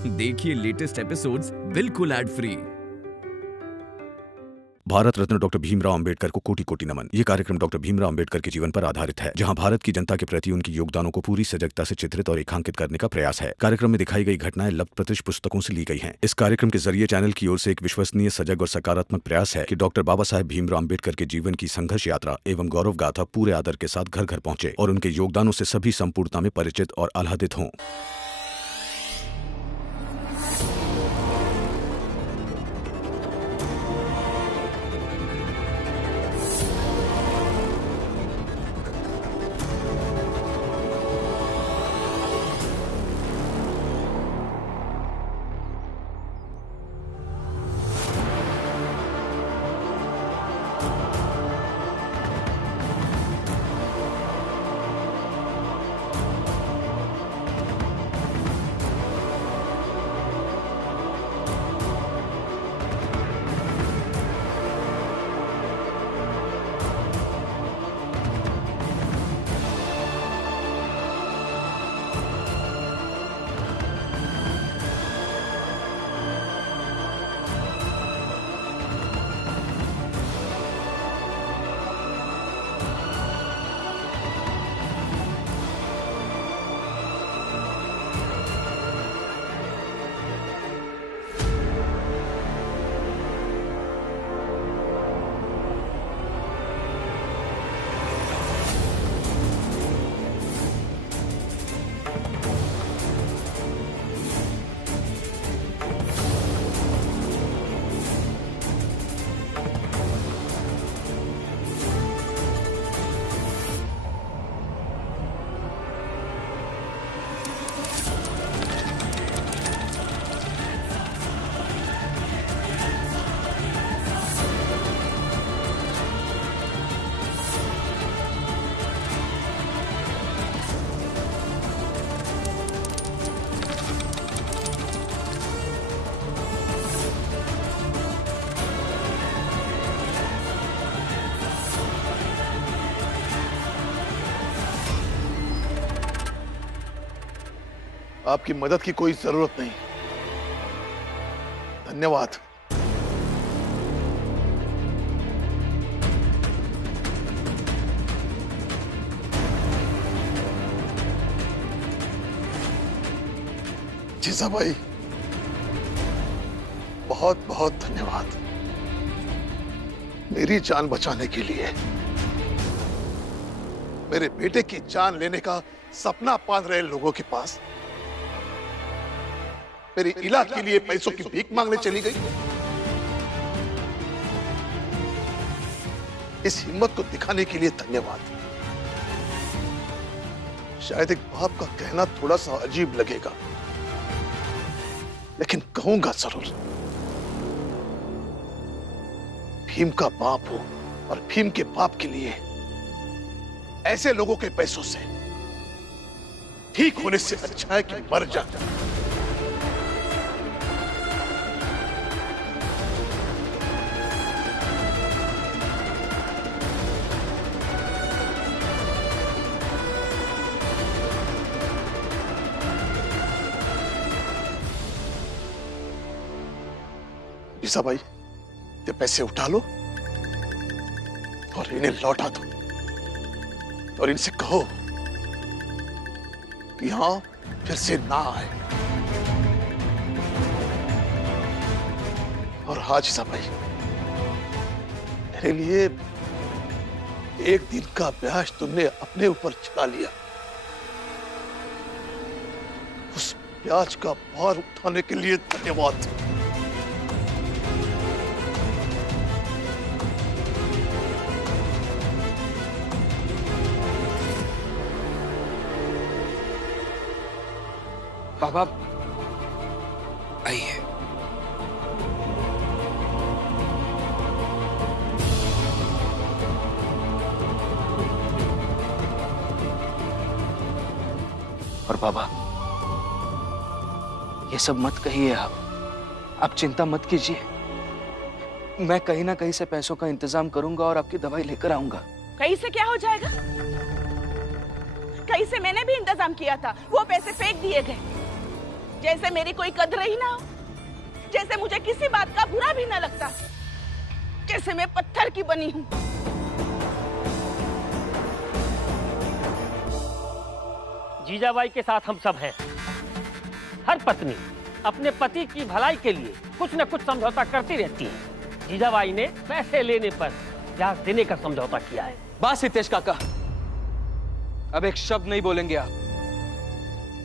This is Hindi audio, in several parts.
देखिए लेटेस्ट एपिसोड्स बिल्कुल ad free. Bharat Ratna doctor Bhimrao Ambedkar को कोटि कोटि नमन। ये कार्यक्रम डॉक्टर भीमराव अंबेडकर के जीवन पर आधारित है, जहां भारत की जनता के प्रति उनकी योगदानों को पूरी सजगता से चित्रित और रेखांकित करने का प्रयास है। कार्यक्रम में दिखाई गई घटनाएं लब्ध प्रतिष्ठ पुस्तकों से ली गई हैं। इस कार्यक्रम के जरिए चैनल की ओर से एक विश्वसनीय, सजग और सकारात्मक प्रयास है कि डॉक्टर बाबा साहेब भीमराव अंबेडकर के जीवन की संघर्ष यात्रा एवं गौरव गाथा पूरे आदर के साथ घर घर पहुंचे और उनके योगदानों से सभी संपूर्णता में परिचित और आह्लादित हों। आपकी मदद की कोई जरूरत नहीं, धन्यवाद। जीजा भाई, बहुत बहुत धन्यवाद मेरी जान बचाने के लिए। मेरे बेटे की जान लेने का सपना पाल रहे लोगों के पास मेरे इलाज के लिए पैसों की भीख मांगने चली गई। इस हिम्मत को दिखाने के लिए धन्यवाद। शायद एक बाप का कहना थोड़ा सा अजीब लगेगा, लेकिन कहूंगा जरूर। भीम का बाप हो और भीम के बाप के लिए ऐसे लोगों के पैसों से ठीक होने से अच्छा है कि मर जाता। जीजा भाई, ये पैसे उठा लो और इन्हें लौटा दो और इनसे कहो कि यहां फिर से ना आए। और हाँ जीजा भाई, मेरे लिए एक दिन का ब्याज तुमने अपने ऊपर चढ़ा लिया। उस ब्याज का भार उठाने के लिए धन्यवाद। बाबा आइए। और बाबा, ये सब मत कहिए आप चिंता मत कीजिए। मैं कहीं ना कहीं से पैसों का इंतजाम करूंगा और आपकी दवाई लेकर आऊंगा। कहीं से क्या हो जाएगा? कहीं से मैंने भी इंतजाम किया था, वो पैसे फेंक दिए गए। जैसे मेरी कोई कदर ही ना हो, जैसे मुझे किसी बात का बुरा भी ना लगता, जैसे मैं पत्थर की बनी हूँ। जीजाबाई के साथ हम सब हैं। हर पत्नी अपने पति की भलाई के लिए कुछ न कुछ समझौता करती रहती है। जीजाबाई ने पैसे लेने पर ब्याज देने का समझौता किया है। बस हितेश काका, अब एक शब्द नहीं बोलेंगे आप,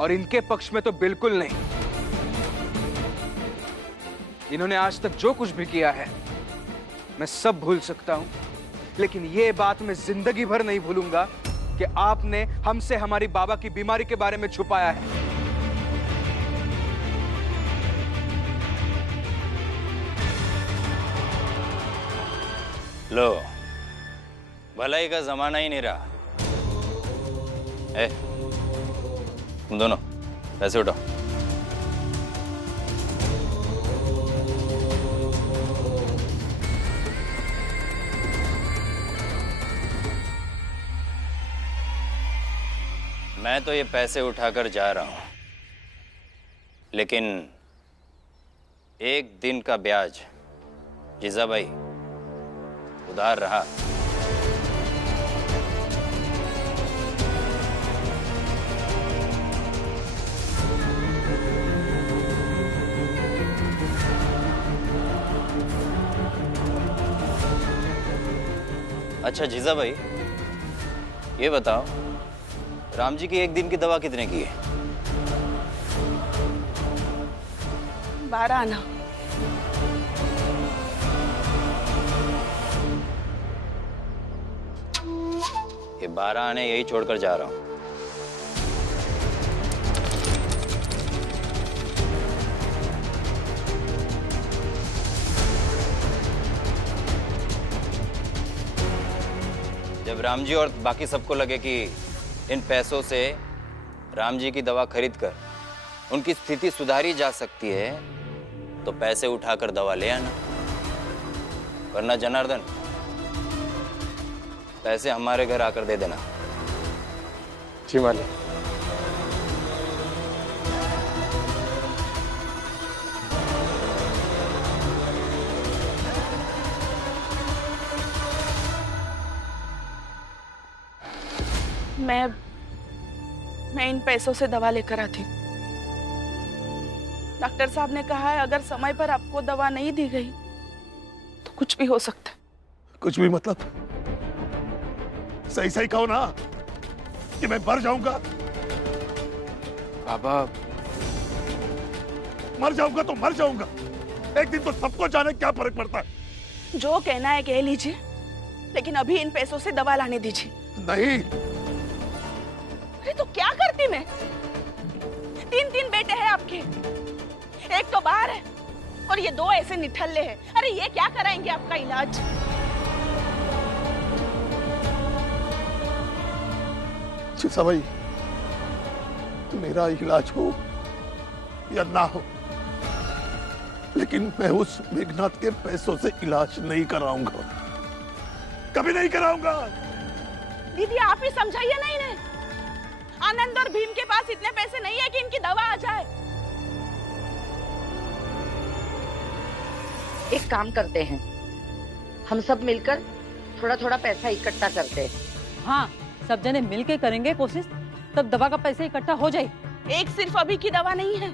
और इनके पक्ष में तो बिल्कुल नहीं। इन्होंने आज तक जो कुछ भी किया है मैं सब भूल सकता हूं, लेकिन ये बात मैं जिंदगी भर नहीं भूलूंगा कि आपने हमसे हमारी बाबा की बीमारी के बारे में छुपाया है। लो, भलाई का जमाना ही नहीं रहा। तुम दोनों पैसे उठाओ। मैं तो ये पैसे उठाकर जा रहा हूं, लेकिन एक दिन का ब्याज जीजाबाई उधार रहा। अच्छा जीजाबाई, ये बताओ, राम जी की एक दिन की दवा कितने की है? 12 आना। ये 12 आने यही छोड़कर जा रहा हूं। जब राम जी और बाकी सबको लगे कि इन पैसों से राम जी की दवा खरीदकर उनकी स्थिति सुधारी जा सकती है, तो पैसे उठाकर दवा ले आना, वरना जनार्दन पैसे हमारे घर आकर दे देना। जी मालिक। मैं इन पैसों से दवा लेकर आती हूँ। डॉक्टर साहब ने कहा है अगर समय पर आपको दवा नहीं दी गई तो कुछ भी हो सकता है। कुछ भी मतलब? सही सही कहो ना कि मैं मर जाऊंगा। बाबा, मर जाऊंगा तो मर जाऊंगा, एक दिन तो सबको जाने क्या फर्क पड़ता है। जो कहना है कह लीजिए, लेकिन अभी इन पैसों से दवा लाने दीजिए। नहीं। अरे तो क्या करती मैं? 3 बेटे हैं आपके, एक तो बाहर है और ये 2 ऐसे निठल्ले हैं। अरे ये क्या कराएंगे आपका इलाज? भाई, मेरा इलाज हो या ना हो, लेकिन मैं उस मेघनाथ के पैसों से इलाज नहीं कराऊंगा, कभी नहीं कराऊंगा। दीदी आप ही समझाइए ना इन्हें। आनंद और भीम के पास इतने पैसे नहीं है कि इनकी दवा आ जाए। एक काम करते हैं, हम सब मिलकर थोड़ा थोड़ा पैसा इकट्ठा करते हैं। हाँ, सब जने मिलके करेंगे कोशिश, तब दवा का पैसा इकट्ठा हो जाए। एक सिर्फ अभी की दवा नहीं है,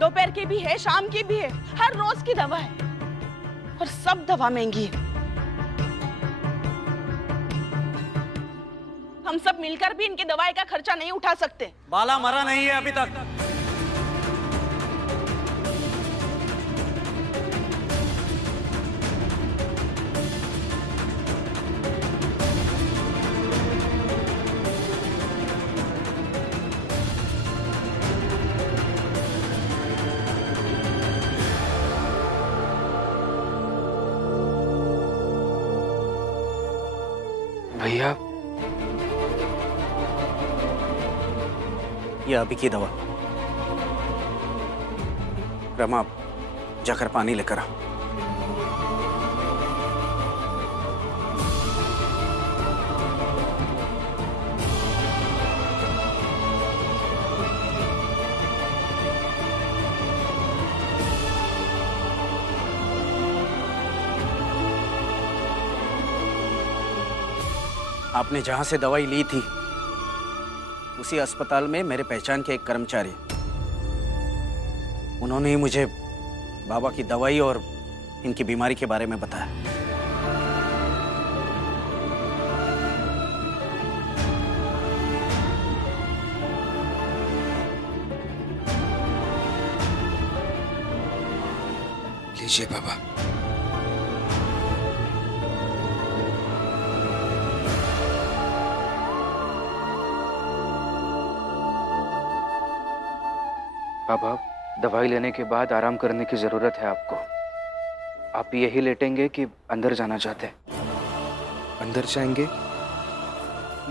दोपहर की भी है, शाम की भी है, हर रोज की दवा है, और सब दवा महंगी है। हम सब मिलकर भी इनकी दवाई का खर्चा नहीं उठा सकते। बाला मरा नहीं है अभी तक। भैया, ये अभी की दवा। रमा, जाकर पानी लेकर आ। आपने जहां से दवाई ली थी उसी अस्पताल में मेरे पहचान के एक कर्मचारी, उन्होंने ही मुझे बाबा की दवाई और इनकी बीमारी के बारे में बताया। लीजिए बाबा। बाबा, दवाई लेने के बाद आराम करने की जरूरत है आपको। आप यही लेटेंगे कि अंदर जाना चाहते हैं? अंदर जाएंगे?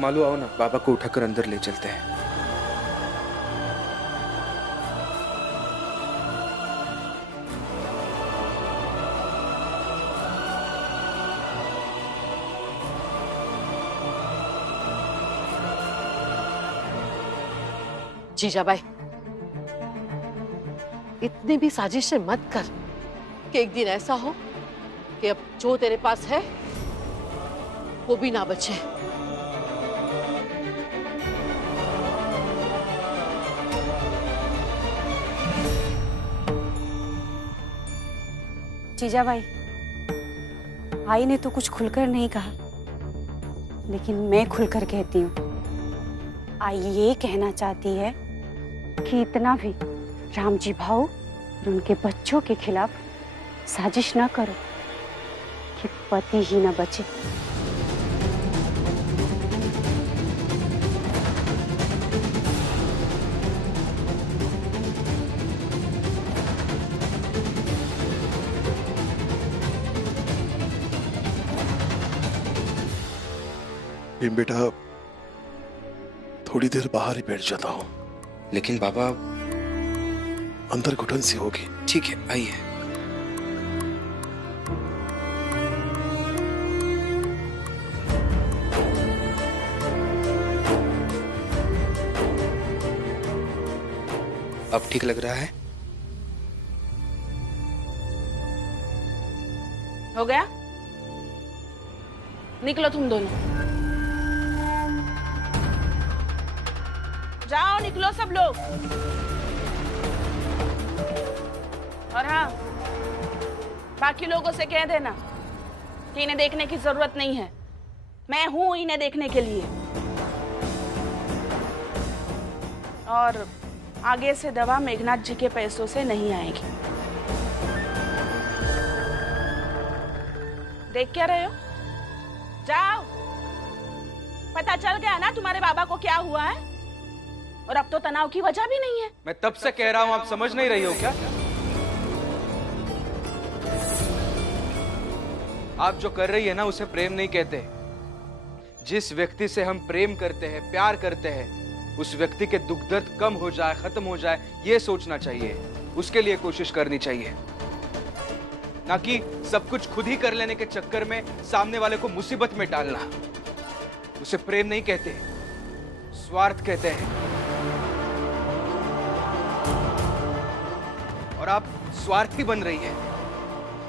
मालू, आओ ना, बाबा को उठाकर अंदर ले चलते हैं। जीजाबाई, इतनी भी साजिशें मत कर कि एक दिन ऐसा हो कि अब जो तेरे पास है वो भी ना बचे। जीजाबाई, आई ने तो कुछ खुलकर नहीं कहा, लेकिन मैं खुलकर कहती हूँ। आई ये कहना चाहती है कि इतना भी राम जी भाऊ और उनके बच्चों के खिलाफ साजिश ना करो कि पति ही ना बचे। बेटा, थोड़ी देर बाहर ही बैठ जाता हूँ। लेकिन बाबा, अंदर घुटन सी होगी। ठीक है, आइए। अब ठीक लग रहा है? हो गया? निकलो तुम दोनों। जाओ, निकलो सब लोग। और हाँ, बाकी लोगों से कह देना कि इन्हें देखने की जरूरत नहीं है। मैं हूं इन्हें देखने के लिए। और आगे से दवा मेघनाथ जी के पैसों से नहीं आएगी। देख क्या रहे हो? जाओ। पता चल गया ना तुम्हारे बाबा को क्या हुआ है? और अब तो तनाव की वजह भी नहीं है। मैं तब से कह रहा हूं, आप समझ नहीं रही हो क्या? आप जो कर रही है ना, उसे प्रेम नहीं कहते। जिस व्यक्ति से हम प्रेम करते हैं, प्यार करते हैं, उस व्यक्ति के दुख दर्द कम हो जाए, खत्म हो जाए, ये सोचना चाहिए। उसके लिए कोशिश करनी चाहिए, ना कि सब कुछ खुद ही कर लेने के चक्कर में सामने वाले को मुसीबत में डालना। उसे प्रेम नहीं कहते, स्वार्थ कहते हैं। और आप स्वार्थी बन रही है।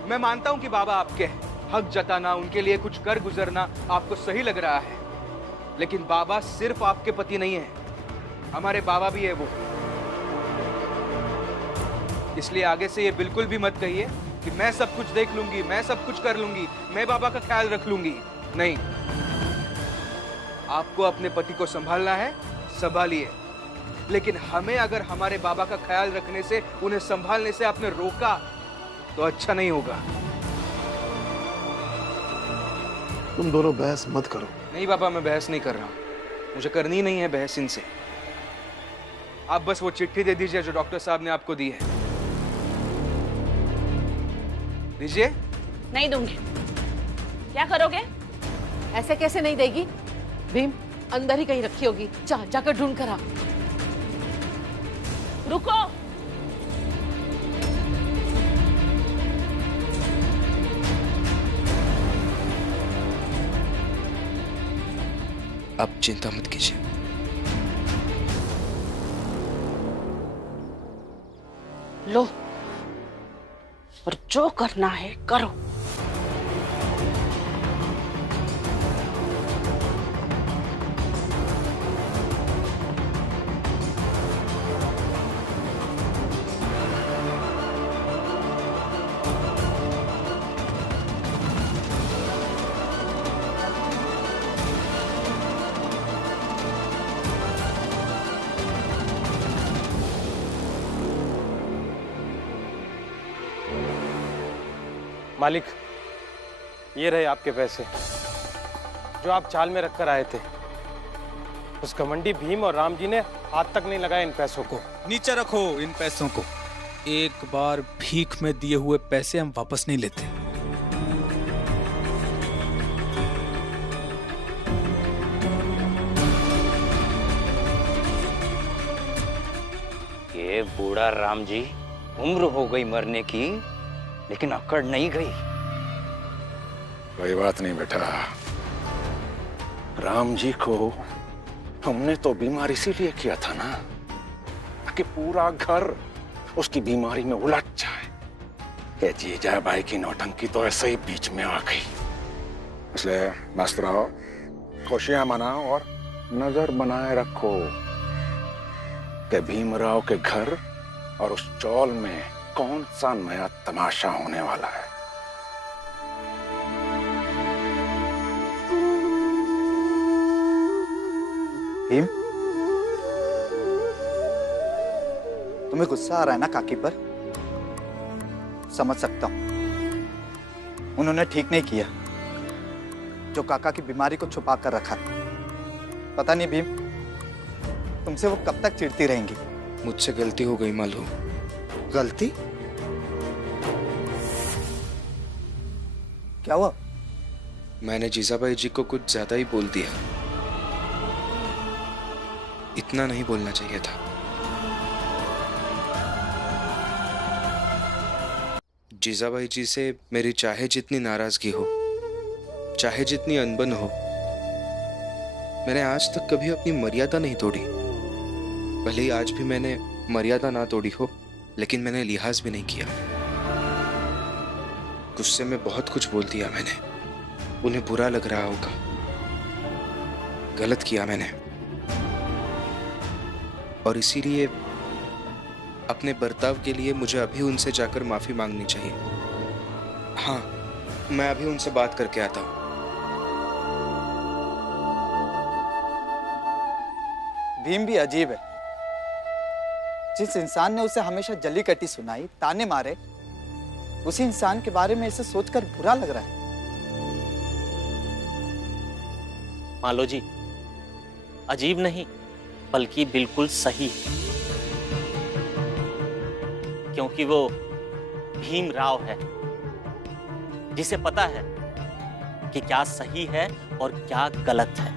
मैं मानता हूं कि बाबा आपके हैं, हक जताना, उनके लिए कुछ कर गुजरना आपको सही लग रहा है, लेकिन बाबा सिर्फ आपके पति नहीं है, हमारे बाबा भी है वो। इसलिए आगे से ये बिल्कुल भी मत कहिए कि मैं सब कुछ देख लूंगी, मैं सब कुछ कर लूंगी, मैं बाबा का ख्याल रख लूंगी। नहीं, आपको अपने पति को संभालना है, संभालिए। लेकिन हमें अगर हमारे बाबा का ख्याल रखने से, उन्हें संभालने से आपने रोका तो अच्छा नहीं होगा। तुम दोनों बहस मत करो। नहीं बाबा, मैं बहस नहीं कर रहा हूं, मुझे करनी नहीं है बहस इनसे। आप बस वो चिट्ठी दे दीजिए जो डॉक्टर साहब ने आपको दी है। दीजिए। नहीं दूंगी। क्या करोगे? ऐसे कैसे नहीं देगी? भीम, अंदर ही कहीं रखी होगी, जाकर ढूंढ कर आ। रुको। आप चिंता मत कीजिए। लो, और जो करना है करो। मालिक, ये रहे आपके पैसे जो आप चाल में रखकर आए थे। उस घमंडी भीम और राम जी ने हाथ तक नहीं लगाया इन पैसों को। नीचे रखो इन पैसों को। एक बार भीख में दिए हुए पैसे हम वापस नहीं लेते। ये बूढ़ा राम जी, उम्र हो गई मरने की, लेकिन अकड़ नहीं गई। कोई बात नहीं बेटा, राम जी को हमने तो बीमार इसीलिए किया था ना कि पूरा घर उसकी बीमारी में उलझ जाए। ये जीजा भाई की नौटंकी तो ऐसे ही बीच में आ गई। इसलिए मस्त रहो, खुशियां मनाओ और नजर बनाए रखो कि भीमराव के घर और उस चौल में कौन सा नया तमाशा होने वाला है। भीम, तुम्हें गुस्सा आ रहा है ना काकी पर? समझ सकता हूं, उन्होंने ठीक नहीं किया जो काका की बीमारी को छुपा कर रखा। पता नहीं भीम, तुमसे वो कब तक चिढ़ती रहेंगी। मुझसे गलती हो गई मालू। गलती? क्या हुआ? मैंने जीजाबाई जी को कुछ ज्यादा ही बोल दिया। इतना नहीं बोलना चाहिए था। जीजाबाई जी से मेरी चाहे जितनी नाराजगी हो, चाहे जितनी अनबन हो, मैंने आज तक कभी अपनी मर्यादा नहीं तोड़ी। भले ही आज भी मैंने मर्यादा ना तोड़ी हो, लेकिन मैंने लिहाज भी नहीं किया। गुस्से में बहुत कुछ बोल दिया मैंने। उन्हें बुरा लग रहा होगा। गलत किया मैंने, और इसीलिए अपने बर्ताव के लिए मुझे अभी उनसे जाकर माफी मांगनी चाहिए। हाँ, मैं अभी उनसे बात करके आता हूं। भीम भी अजीब है। जिस इंसान ने उसे हमेशा जली कटी सुनाई, ताने मारे, उसी इंसान के बारे में इसे सोचकर बुरा लग रहा है। मालो जी, अजीब नहीं बल्कि बिल्कुल सही, क्योंकि वो भीमराव है जिसे पता है कि क्या सही है और क्या गलत है।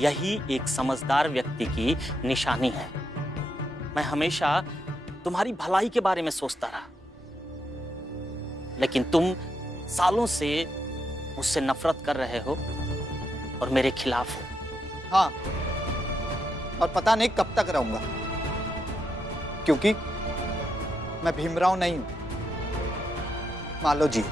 यही एक समझदार व्यक्ति की निशानी है। मैं हमेशा तुम्हारी भलाई के बारे में सोचता रहा, लेकिन तुम सालों से मुझसे नफरत कर रहे हो और मेरे खिलाफ हो। हाँ, और पता नहीं कब तक रहूंगा, क्योंकि मैं भीमराव नहीं हूं, मालो जी।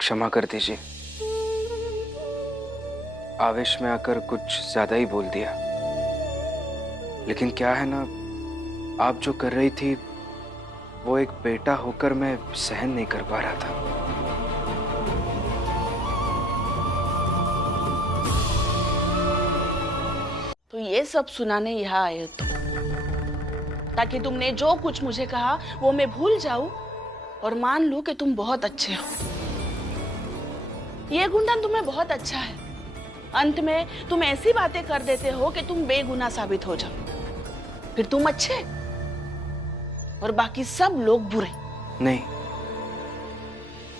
क्षमा कर दीजिए, आवेश में आकर कुछ ज्यादा ही बोल दिया। लेकिन क्या है ना, आप जो कर रही थी वो एक बेटा होकर मैं सहन नहीं कर पा रहा था। तो ये सब सुनाने यहाँ आए हो ताकि तुमने जो कुछ मुझे कहा वो मैं भूल जाऊं और मान लूं कि तुम बहुत अच्छे हो। ये गुंडन तुम्हें बहुत अच्छा है। अंत में तुम ऐसी बातें कर देते हो कि तुम बेगुनाह साबित हो जाओ, फिर तुम अच्छे और बाकी सब लोग बुरे। नहीं,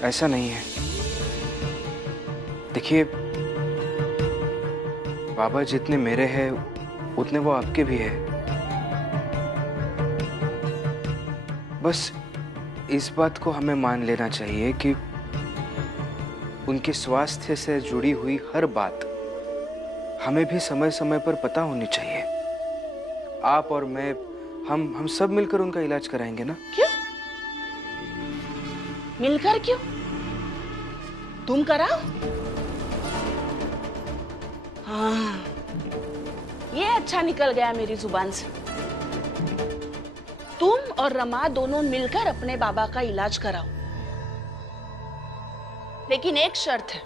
ऐसा नहीं है। देखिए, बाबा जितने मेरे हैं उतने वो आपके भी है। बस इस बात को हमें मान लेना चाहिए कि उनके स्वास्थ्य से जुड़ी हुई हर बात हमें भी समय समय पर पता होनी चाहिए। आप और मैं, हम सब मिलकर उनका इलाज कराएंगे ना? क्यों मिलकर? क्यों? तुम कराओ? हाँ, ये अच्छा निकल गया मेरी जुबान से। तुम और रमा दोनों मिलकर अपने बाबा का इलाज कराओ, लेकिन एक शर्त है,